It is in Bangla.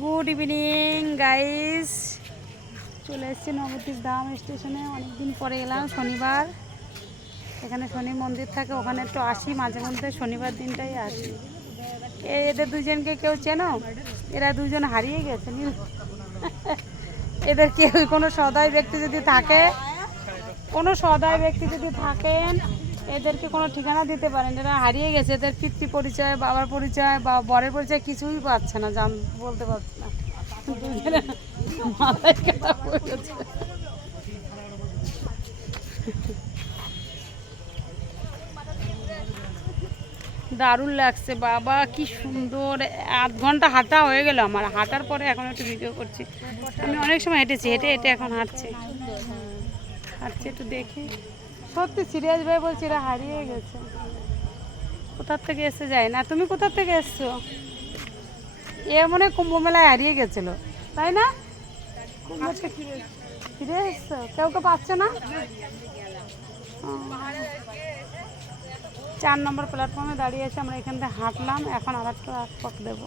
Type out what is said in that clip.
গুড ইভিনিং গাইস, চলে এসেছি নবদ্বীপ ধাম স্টেশনে। অনেকদিন পরে এলাম, শনিবার। এখানে শনি মন্দির থাকে, ওখানে একটু আসি মাঝে মধ্যে, শনিবার দিনটাই আসি। এদের দুজনকে কেউ চেনো? এরা দুজন হারিয়ে গেছে। এদের কেউ কোনো সদয় ব্যক্তি যদি থাকে, এদেরকে কোনো ঠিকানা দিতে পারেন। এরা হারিয়ে গেছে, এদের পিতৃ পরিচয়, বাবার পরিচয় বা বরের পরিচয় কিছুই পাচ্ছে না, বলতে পারছে না। মাথায় কাটা পড়েছে। দারুণ লাগছে বাবা, কি সুন্দর। আধ ঘন্টা হাঁটা হয়ে গেল আমার। হাঁটার পরে এখন একটু ভিডিও করছি। আমি অনেক সময় হেঁটেছি, হেঁটে হেঁটে এখন হাঁটছি একটু দেখি। সত্যি সিরিয়াস ভাবে বলছি, এরা হারিয়ে গেছে। কোথার থেকে এসে যায় না। তুমি কোথার থেকে এসছো? এ মনে হয় কুম্ভ মেলায় হারিয়ে গেছিল, তাই না? কুম্ভ থেকে ফিরে এসছো, কেউ পাচ্ছে না। 4 নম্বর প্ল্যাটফর্মে দাঁড়িয়ে আছে, আমরা এখান থেকে হাঁটলাম। এখন আর একটা পথ দেবো।